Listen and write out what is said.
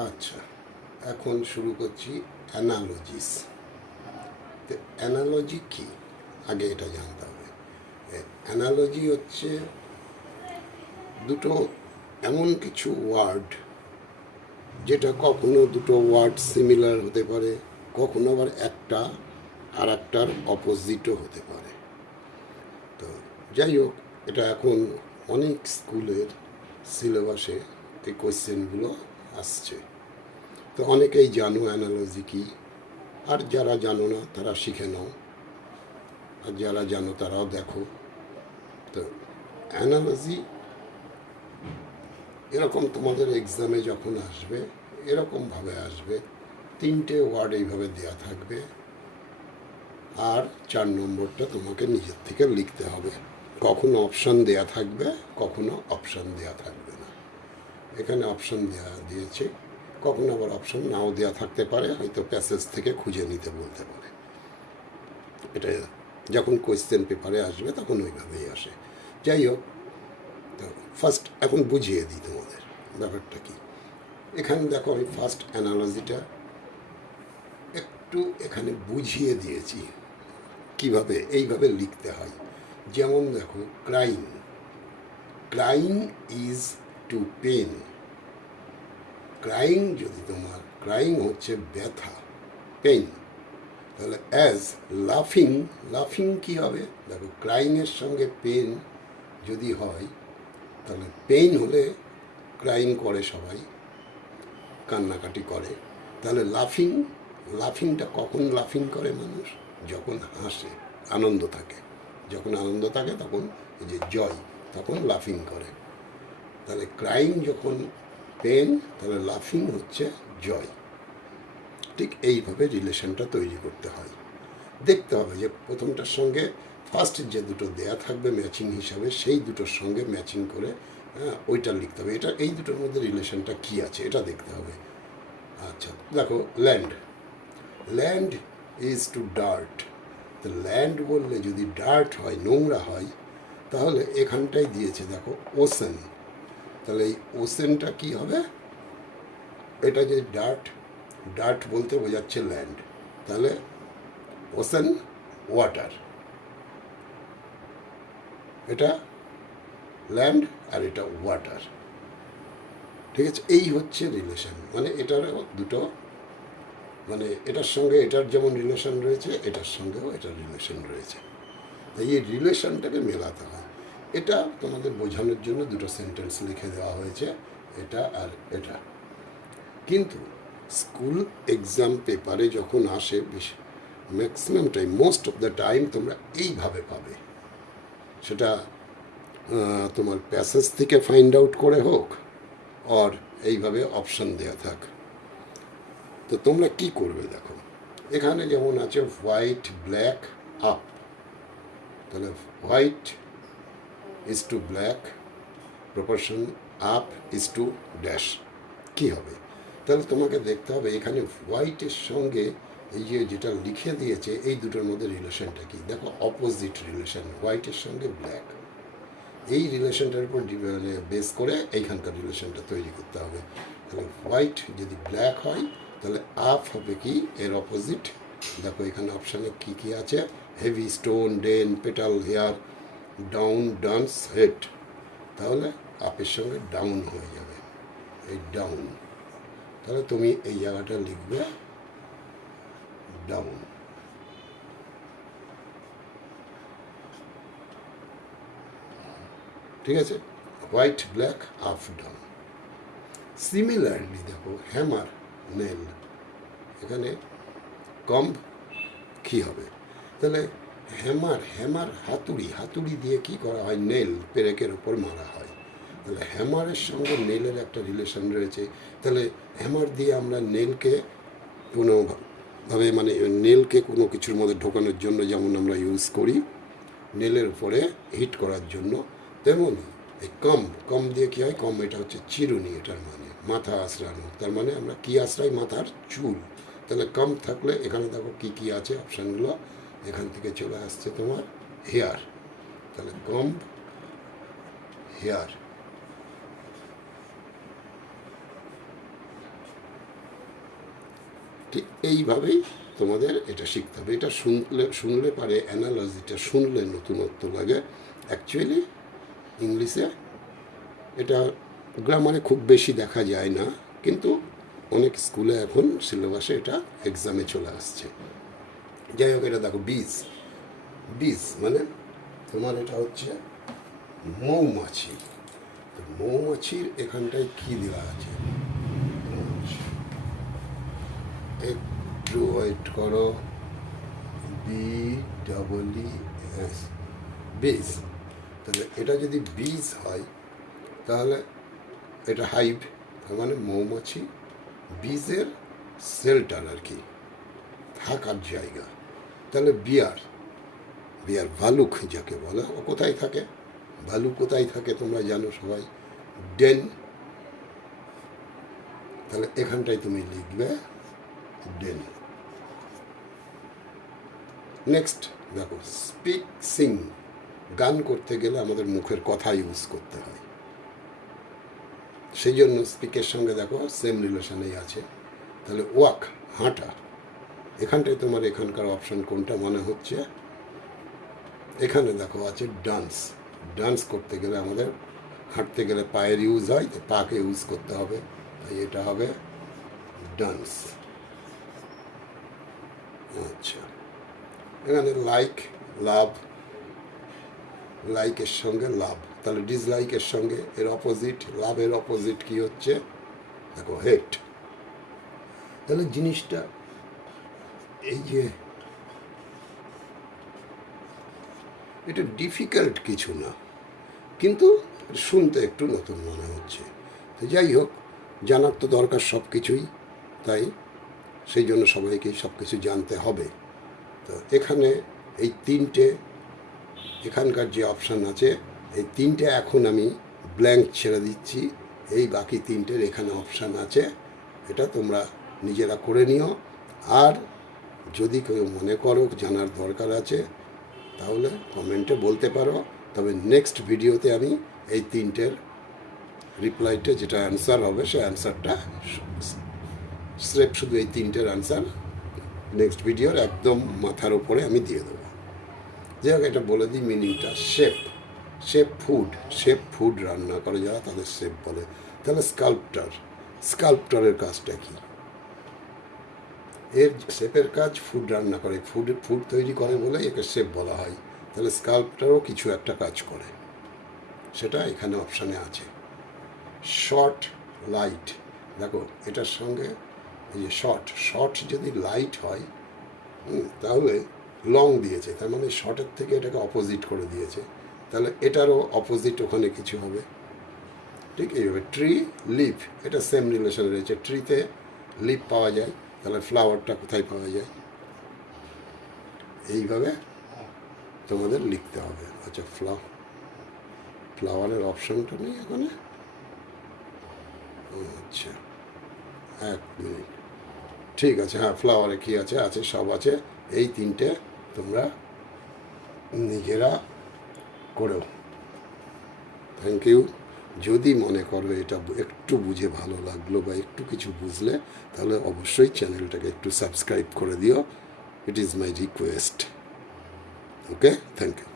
আচ্ছা, এখন শুরু করছি অ্যানালজিস। তো অ্যানালজি কী, আগে এটা জানতে হবে। অ্যানালজি হচ্ছে দুটো এমন কিছু ওয়ার্ড, যেটা কখনো দুটো ওয়ার্ড সিমিলার হতে পারে, কখনো আবার একটা আর একটার অপোজিটও হতে পারে। তো যাই হোক, এটা এখন অনেক স্কুলের সিলেবাসে এই কোয়েশ্চেনগুলো আসছে। তো অনেকেই জানো অ্যানালজি কী, আর যারা জানো না তারা শিখে নাও, আর যারা জানো তারাও দেখো। তো অ্যানালজি এরকম তোমাদের এক্সামে যখন আসবে, এরকমভাবে আসবে, তিনটে ওয়ার্ড এইভাবে দেওয়া থাকবে, আর 4 নম্বরটা তোমাকে নিজের থেকে লিখতে হবে। কখনো অপশান দেয়া থাকবে, কখনো অপশান দেয়া থাকবে না। এখানে অপশান দেওয়া দিয়েছে, কখনো আবার অপশান নাও দেওয়া থাকতে পারে, হয়তো প্যাসেজ থেকে খুঁজে নিতে বলতে পারে। এটা যখন কোয়েশ্চেন পেপারে আসবে তখন ওইভাবেই আসে। যাই হোক, তো ফার্স্ট এখন বুঝিয়ে দিই তোমাদের ব্যাপারটা কি। এখানে দেখো, আমি ফার্স্ট অ্যানালজিটা একটু এখানে বুঝিয়ে দিয়েছি কিভাবে এইভাবে লিখতে হয়। যেমন দেখো, crying, crying is to pain. Crying যদি তোমার, ক্রাইং হচ্ছে ব্যথা, পেন। তাহলে অ্যাজ লাফিং, লাফিং কী হবে দেখো, ক্রাইংয়ের সঙ্গে পেন যদি হয়, তাহলে পেইন হলে ক্রাইং করে সবাই, কান্নাকাটি করে। তাহলে লাফিং, লাফিংটা কখন লাফিং করে মানুষ? যখন হাসে, আনন্দ থাকে। যখন আনন্দ থাকে তখন এই যে জয়, তখন লাফিং করে। তাহলে ক্রাইং যখন পেন, তাহলে লাফিং হচ্ছে জয়। ঠিক এইভাবে রিলেশনটা তৈরি করতে হয়। দেখতে হবে যে প্রথমটার সঙ্গে ফার্স্ট যে দুটো দেয়া থাকবে ম্যাচিং হিসাবে, সেই দুটোর সঙ্গে ম্যাচিং করে ওইটা লিখতে হবে। এটা এই দুটোর মধ্যে রিলেশনটা কী আছে এটা দেখতে হবে। আচ্ছা দেখো, land, land is to dirt. তো ল্যান্ড বললে যদি ডার্ট হয়, নোংরা হয়, তাহলে এখানটাই দিয়েছে দেখো ওশেন। তাহলে এই ওশেনটা কী হবে? এটা যে ডার্ট, ডার্ট বলতে বোঝাচ্ছে ল্যান্ড, তাহলে ওশেন ওয়াটার, এটা ল্যান্ড আর এটা ওয়াটার। ঠিক আছে, এই হচ্ছে রিলেশন। মানে এটার দুটো, মানে এটার সঙ্গে এটার যেমন রিলেশন রয়েছে, এটার সঙ্গেও এটার রিলেশন রয়েছে। তাই এই রিলেশনটাকে মেলাতে হয়। এটা তোমাদের বোঝানোর জন্য দুটো সেন্টেন্স লিখে দেওয়া হয়েছে, এটা আর এটা। কিন্তু স্কুল এক্সাম পেপারে যখন আসে, maximum time, most of the time তোমরা এইভাবে পাবে। সেটা তোমার প্যাসেজ থেকে ফাইন্ড আউট করে হোক, আর এইভাবে অপশান দেওয়া থাক। তো তোমরা কি করবে দেখো, এখানে যেমন আছে হোয়াইট ব্ল্যাক আপ, তাহলে white is to black, proportion up is to dash, কী হবে? তাহলে তোমাকে দেখতে হবে এখানে হোয়াইটের সঙ্গে এই যে যেটা লিখে দিয়েছে, এই দুটোর মধ্যে রিলেশনটা কি। দেখো, অপোজিট রিলেশন, হোয়াইটের সঙ্গে ব্ল্যাক। এই রিলেশনটার উপর বেস করে এইখানকার রিলেশনটা তৈরি করতে হবে। তাহলে হোয়াইট যদি ব্ল্যাক হয়, তাহলে আপ হবে কি এর অপোজিট। দেখো এখানে অপশানে কী কী আছে, heavy stone, den, petal, hair, down, dance, head. তাহলে আপের সঙ্গে ডাউন হয়ে যাবে, এই ডাউন। তাহলে তুমি এই জায়গাটা লিখবে ডাউন। ঠিক আছে, white black up down. Similarly দেখো, হ্যামার নেল, এখানে কম্ব কী হবে? তাহলে হ্যামার, হ্যামার হাতুড়ি, হাতুড়ি দিয়ে কি করা হয়? নেল, পেরেকের ওপর মারা হয়। তাহলে হ্যামারের সঙ্গে নেলের একটা রিলেশন রয়েছে। তাহলে হ্যামার দিয়ে আমরা নেলকে কোনোভাবে, মানে নেলকে কোনো কিছুর মধ্যে ঢোকানোর জন্য যেমন আমরা ইউজ করি, নেলের উপরে হিট করার জন্য, তেমনই এই কম, কম দিয়ে কী হয়? কম, এটা হচ্ছে চিরুনি, এটার মানে মাথা আঁচড়ানো। তার মানে আমরা কী আঁচড়াই? মাথার চুল। তাহলে কম থাকলে এখানে দেখো কী কী আছে অপশানগুলো, এখান থেকে চলে আসছে তোমার হেয়ার। তাহলে কম, হেয়ার। ঠিক এইভাবেই তোমাদের এটা শিখতে হবে। এটা শুনলে পারে অ্যানালজিটা শুনলে নতুনত্ব লাগে। অ্যাকচুয়ালি ইংলিশে এটা গ্রামারে খুব বেশি দেখা যায় না, কিন্তু অনেক স্কুলে এখন সিলেবাসে এটা এক্সামে চলে আসছে। যাই হোক, এটা দেখো বীজ। বীজ মানে তোমার এটা হচ্ছে মৌমাছি। মৌমাছির এখানটায় কী দেওয়া আছে একটু ওয়েট করো, BEES, বীজ। তাহলে এটা যদি বীজ হয় তাহলে এটা হাইভ, তার মানে মৌমাছি বীজের শেল্টার আর কি, থাকার জায়গা। তাহলে বিয়ার, বিয়ার ভালুক যাকে বলে, ও কোথায় থাকে? ভালুক কোথায় থাকে তোমরা জানো সবাই, ডেন। তাহলে এখানটায় তুমি লিখবে ডেন। নেক্সট দেখো স্পিক, সিং। গান করতে গেলে আমাদের মুখের কথা ইউজ করতে হয়, সেই জন্য স্পিকের সঙ্গে দেখো সেম রিলেশনেই আছে। তাহলে ওয়াক, হাঁটা। এখানটায় তোমার এখানকার অপশন কোনটা মনে হচ্ছে? এখানে দেখো আছে ডান্স। ডান্স করতে গেলে আমাদের হাঁটতে গেলে পায়ের ইউজ হয়, তো পাকে ইউজ করতে হবে, তাই এটা হবে ডান্স। আচ্ছা, এখানে লাইক, লাভ। লাইকের সঙ্গে লাভ, তাহলে ডিসলাইকের সঙ্গে এর অপোজিট, লাভের অপোজিট কি হচ্ছে? দেখো হেট। তাহলে জিনিসটা এই যে এটা ডিফিকাল্ট কিছু না, কিন্তু শুনতে একটু নতুন মনে হচ্ছে। তো যাই হোক, জানার তো দরকার সব কিছুই, তাই সেই জন্য সবাইকেই সব কিছু জানতে হবে। তো এখানে এই তিনটে, এখানকার যে অপশান আছে এই তিনটে এখন আমি ব্ল্যাঙ্ক ছেড়ে দিচ্ছি। এই বাকি তিনটের এখানে অপশান আছে, এটা তোমরা নিজেরা করে নিও। আর যদি কেউ মনে করো জানার দরকার আছে তাহলে কমেন্টে বলতে পারো। তবে নেক্সট ভিডিওতে আমি এই তিনটের রিপ্লাইটা, যেটা অ্যান্সার হবে সে অ্যান্সারটা স্রেফ শুধু এই তিনটের অ্যান্সার নেক্সট ভিডিওর একদম মাথার ওপরে আমি দিয়ে দেবো। যাই হোক, এটা বলে দিই মিনিংটা। Shape, shape food, shape food রান্না করে যারা তাদের শেপ বলে। তাহলে স্কাল্পটার, স্কাল্পটারের কাজটা কি? এর শেপের কাজ ফুড রান্না করে, ফুড তৈরি করে বলে একে শেপ বলা হয়। তাহলে স্কাল্পটারও কিছু একটা কাজ করে, সেটা এখানে অপশানে আছে। Short, light. দেখো এটার সঙ্গে এই যে শর্ট যদি লাইট হয় তাহলে লং দিয়েছে, তার মানে শর্টের থেকে এটাকে অপোজিট করে দিয়েছে। তাহলে এটারও অপোজিট ওখানে কিছু হবে। ঠিক এইভাবে ট্রি, লিফ, এটা সেম রিলেশন রয়েছে। ট্রিতে লিফ পাওয়া যায়, তাহলে ফ্লাওয়ারটা কোথায় পাওয়া যায়? এইভাবে তোমাদের লিখতে হবে। আচ্ছা, ফ্লাওয়ারের অপশানটা নেই এখানে। আচ্ছা, এক মিনিট, ঠিক আছে। হ্যাঁ, ফ্লাওয়ারে কী আছে? আছে, সব আছে। এই তিনটে তোমরা নিজেরা করো। Thank you. যদি মনে করো এটা একটু বুঝে ভালো লাগলো বা একটু কিছু বুঝলে, তাহলে অবশ্যই চ্যানেলটাকে একটু সাবস্ক্রাইব করে দিও। It is my request. Okay, thank you.